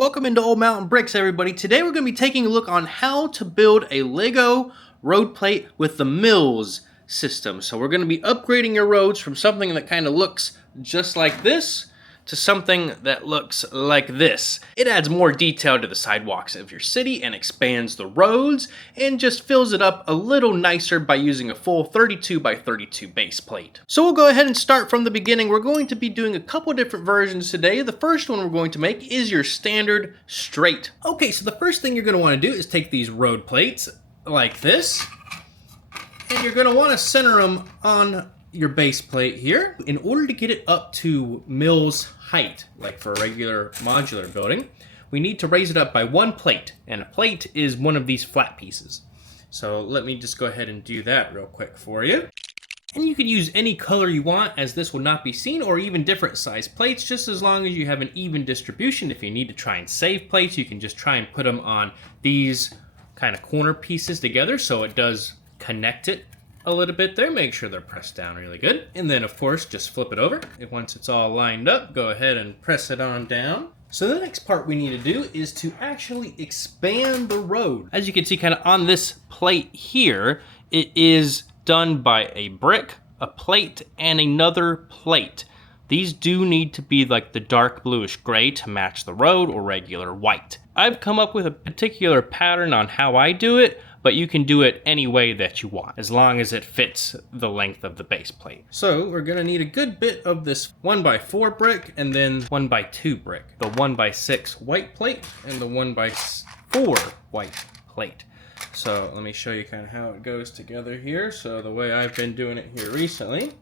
Welcome into Old Mountain Bricks, everybody. Today we're going to be taking a look on how to build a Lego road plate with the MILS system. So we're going to be upgrading your roads from something that kind of looks just like this to something that looks like this. It adds more detail to the sidewalks of your city and expands the roads and just fills it up a little nicer by using a full 32 by 32 base plate. So we'll go ahead and start from the beginning. We're going to be doing a couple different versions today. The first one we're going to make is your standard straight. Okay, so the first thing you're going to want to do is take these road plates like this, and you're going to want to center them on your base plate here. In order to get it up to MILS height, like for a regular modular building, we need to raise it up by one plate, and a plate is one of these flat pieces. So let me just go ahead and do that real quick for you. And you can use any color you want, as this will not be seen, or even different size plates, just as long as you have an even distribution. If you need to try and save plates, you can just try and put them on these kind of corner pieces together so it does connect it a little bit there. Make sure they're pressed down really good. And then of course, just flip it over. And once it's all lined up, go ahead and press it on down. So the next part we need to do is to actually expand the road. As you can see kind of on this plate here, it is done by a brick, a plate, and another plate. These do need to be like the dark bluish gray to match the road or regular white. I've come up with a particular pattern on how I do it, but you can do it any way that you want, as long as it fits the length of the base plate. So we're gonna need a good bit of this 1x4 brick and then 1x2 brick. The 1x6 white plate and the 1x4 white plate. So let me show you kind of how it goes together here. So the way I've been doing it here recently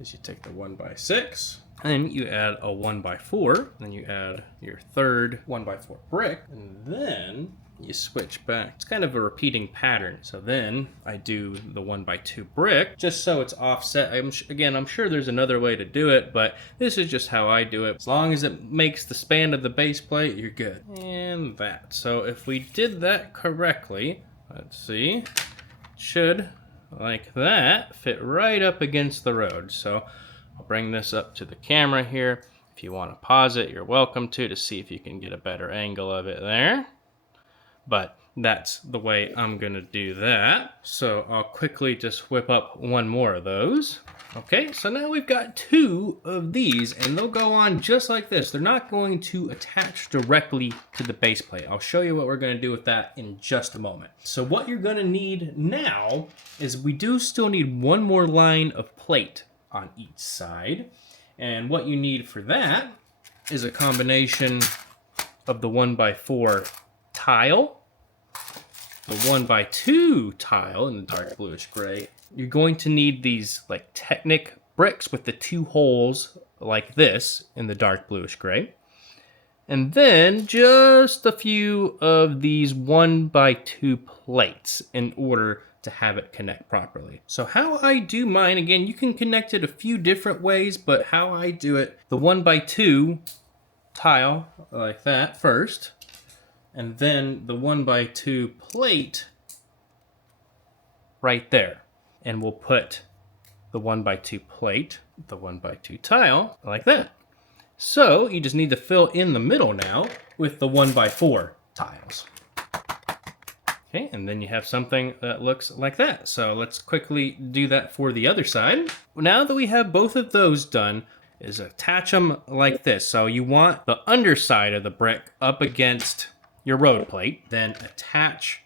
is you take the 1x6, and you add a 1x4, then you add your third 1x4 brick, and then you switch back. It's kind of a repeating pattern. So then I do the 1x2 brick, just so it's offset. I'm sure there's another way to do it, but this is just how I do it. As long as it makes the span of the base plate, you're good. And that. So if we did that correctly, let's see, it should, like that, fit right up against the road. So I'll bring this up to the camera here. If you want to pause it, you're welcome to see if you can get a better angle of it there. But that's the way I'm gonna do that. So I'll quickly just whip up one more of those. Okay, so now we've got two of these, and they'll go on just like this. They're not going to attach directly to the base plate. I'll show you what we're gonna do with that in just a moment. So what you're gonna need now is we do still need one more line of plate on each side. And what you need for that is a combination of the 1x4 tile, the 1x2 tile in the dark bluish gray. You're going to need these like Technic bricks with the two holes like this in the dark bluish gray. And then just a few of these 1x2 plates in order to have it connect properly. So how I do mine, again, you can connect it a few different ways, but how I do it, the 1x2 tile like that first, and then the 1x2 plate right there. And we'll put the 1x2 plate, the 1x2 tile, like that. So you just need to fill in the middle now with the 1x4 tiles. Okay, and then you have something that looks like that. So let's quickly do that for the other side. Now that we have both of those done, is attach them like this. So you want the underside of the brick up against your road plate, then attach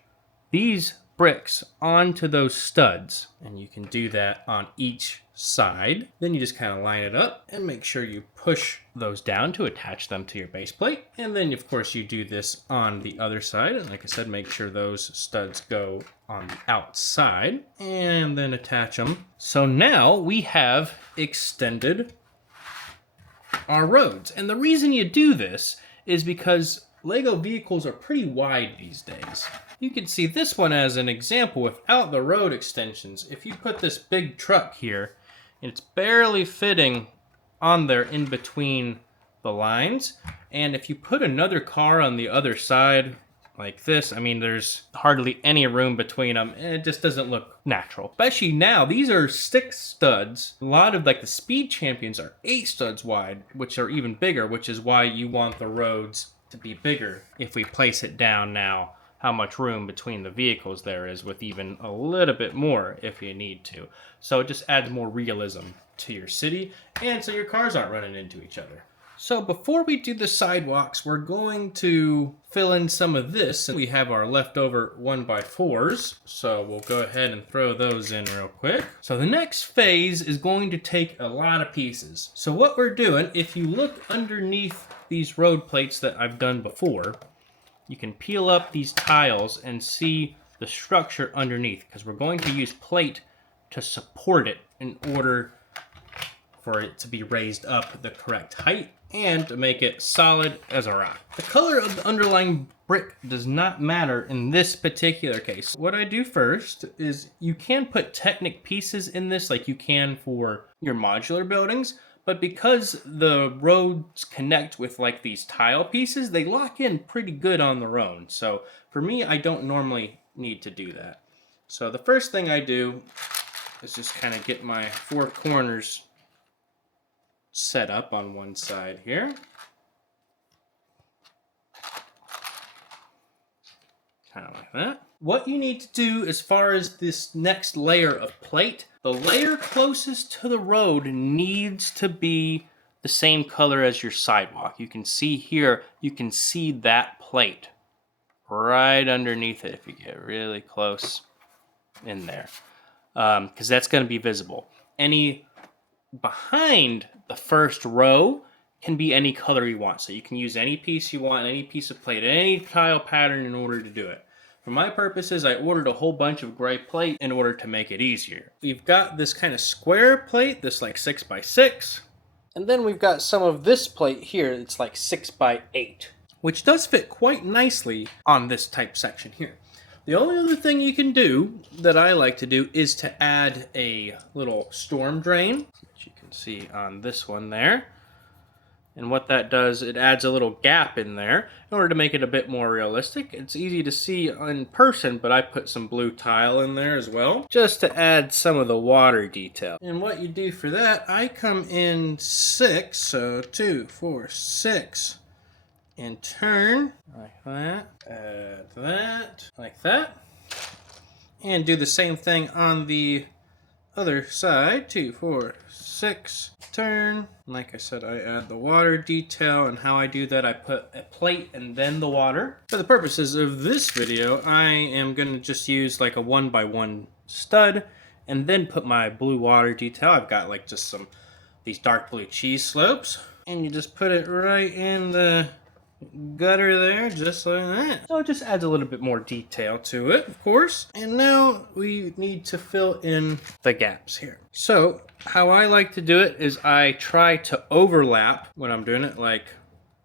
these bricks onto those studs, and you can do that on each side. Then you just kind of line it up and make sure you push those down to attach them to your base plate. And then of course you do this on the other side, and like I said, make sure those studs go on the outside and then attach them. So now we have extended our roads. And the reason you do this is because Lego vehicles are pretty wide these days. You can see this one as an example without the road extensions. If you put this big truck here, it's barely fitting on there in between the lines. And if you put another car on the other side like this, I mean, there's hardly any room between them, and it just doesn't look natural. Especially now, these are 6 studs. A lot of like the Speed Champions are 8 studs wide, which are even bigger, which is why you want the roads to be bigger if we place it down now, how much room between the vehicles there is, with even a little bit more if you need to. So it just adds more realism to your city, and so your cars aren't running into each other. So before we do the sidewalks, we're going to fill in some of this. We have our leftover 1x4s, so we'll go ahead and throw those in real quick. So the next phase is going to take a lot of pieces. So what we're doing, if you look underneath these road plates that I've done before, you can peel up these tiles and see the structure underneath, because we're going to use plate to support it in order for it to be raised up the correct height and to make it solid as a rock. The color of the underlying brick does not matter in this particular case. What I do first is, you can put Technic pieces in this like you can for your modular buildings, but because the roads connect with like these tile pieces, they lock in pretty good on their own. So for me, I don't normally need to do that. So the first thing I do is just kind of get my 4 corners set up on one side here. Kind of like that. What you need to do as far as this next layer of plate, the layer closest to the road needs to be the same color as your sidewalk. You can see here, you can see that plate right underneath it if you get really close in there, because that's going to be visible. Any behind the first row can be any color you want. So you can use any piece you want, any piece of plate, any tile pattern in order to do it. For my purposes, I ordered a whole bunch of gray plate in order to make it easier. We've got this kind of square plate, this like 6x6. And then we've got some of this plate here, it's like 6x8, which does fit quite nicely on this type section here. The only other thing you can do that I like to do is to add a little storm drain, which you can see on this one there. And what that does, it adds a little gap in there in order to make it a bit more realistic. It's easy to see in person, but I put some blue tile in there as well, just to add some of the water detail. And what you do for that, I come in 6, so 2, 4, 6. And turn like that, add that, like that, and do the same thing on the other side. 2, 4, 6, turn. Like I said, I add the water detail, and how I do that, I put a plate and then the water. For the purposes of this video, I am going to just use like a 1x1 stud and then put my blue water detail. I've got like just these dark blue cheese slopes, and you just put it right in the gutter there, just like that. So it just adds a little bit more detail to it, of course. And now we need to fill in the gaps here. So how I like to do it is I try to overlap when I'm doing it like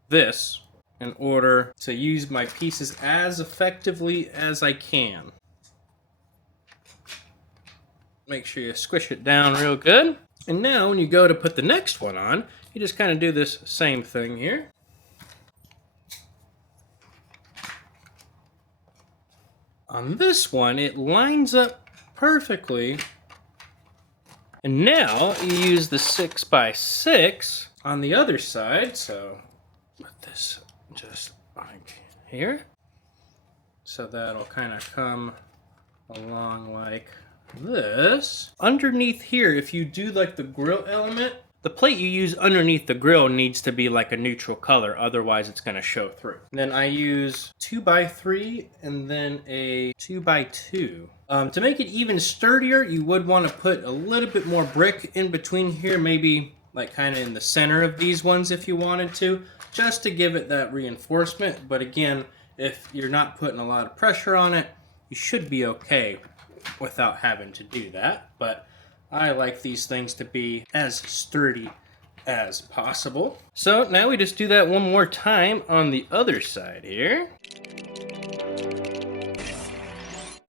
this in order to use my pieces as effectively as I can. Make sure you squish it down real good. And now when you go to put the next one on, you just kind of do this same thing here. On this one, it lines up perfectly. And now you use the 6x6 on the other side. So put this just like here. So that'll kind of come along like this. Underneath here, if you do like the grill element, the plate you use underneath the grill needs to be like a neutral color, otherwise it's going to show through. Then I use 2x3 and then a 2x2. To make it even sturdier, you would want to put a little bit more brick in between here, maybe like kind of in the center of these ones if you wanted to, just to give it that reinforcement. But again, if you're not putting a lot of pressure on it, you should be okay without having to do that. But I like these things to be as sturdy as possible. So now we just do that one more time on the other side here.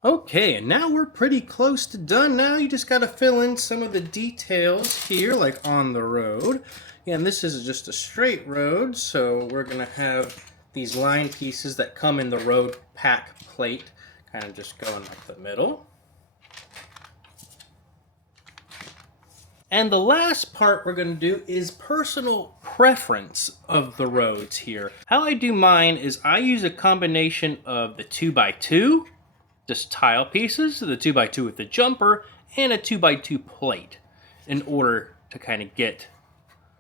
Okay, and now we're pretty close to done. Now you just got to fill in some of the details here, like on the road. And this is just a straight road, so we're going to have these line pieces that come in the road pack plate, kind of just going up the middle. And the last part we're going to do is personal preference of the roads here. How I do mine is I use a combination of the 2x2, just tile pieces, the 2x2 with the jumper, and a 2x2 plate in order to kind of get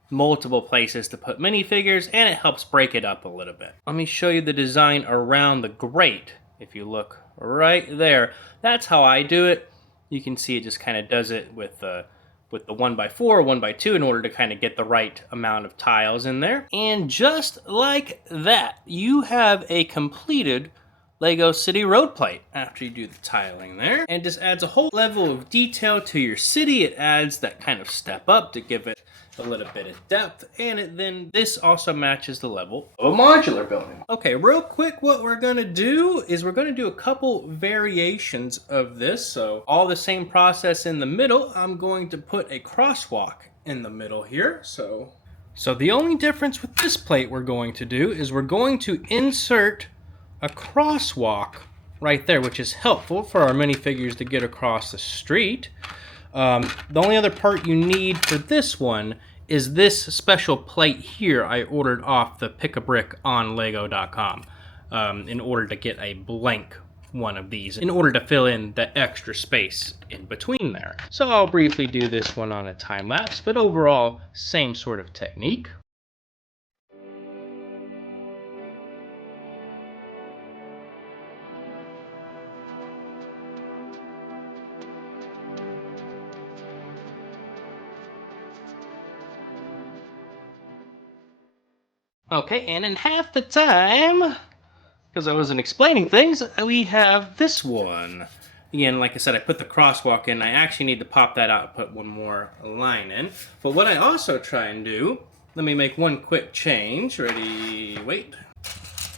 multiple places to put minifigures, and it helps break it up a little bit. Let me show you the design around the grate. If you look right there, that's how I do it. You can see it just kind of does it with the 1x4 or 1x2 in order to kind of get the right amount of tiles in there. And just like that, you have a completed Lego City road plate after you do the tiling there. And it just adds a whole level of detail to your city. It adds that kind of step up to give it a little bit of depth, and then this also matches the level of a modular building. Okay, real quick, what we're gonna do is we're gonna do a couple variations of this. So all the same process in the middle. I'm going to put a crosswalk in the middle here. So the only difference with this plate we're going to do is we're going to insert a crosswalk right there, which is helpful for our minifigures to get across the street. The only other part you need for this one is this special plate here I ordered off the Pick-a-Brick on Lego.com in order to get a blank one of these, in order to fill in the extra space in between there. So I'll briefly do this one on a time lapse, but overall, same sort of technique. Okay, and in half the time, because I wasn't explaining things, we have this one. Again, like I said, I put the crosswalk in. I actually need to pop that out and put one more line in. But what I also try and do, let me make one quick change. Ready, wait.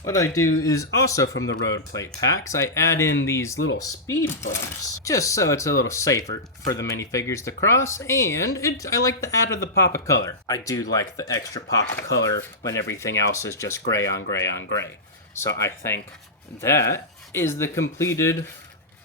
What I do is also from the road plate packs, I add in these little speed bumps, just so it's a little safer for the minifigures to cross, and I like the add of the pop of color. I do like the extra pop of color when everything else is just gray on gray on gray. So I think that is the completed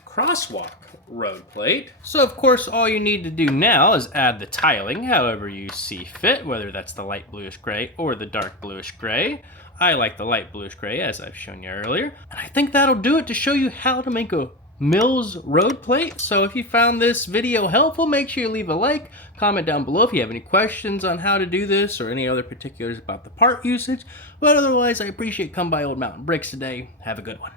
crosswalk road plate. So of course all you need to do now is add the tiling however you see fit, whether that's the light bluish gray or the dark bluish gray. I like the light bluish gray, as I've shown you earlier. And I think that'll do it to show you how to make a MILS road plate. So if you found this video helpful, make sure you leave a like, comment down below if you have any questions on how to do this or any other particulars about the part usage. But otherwise, I appreciate Come By Old Mountain Bricks today. Have a good one.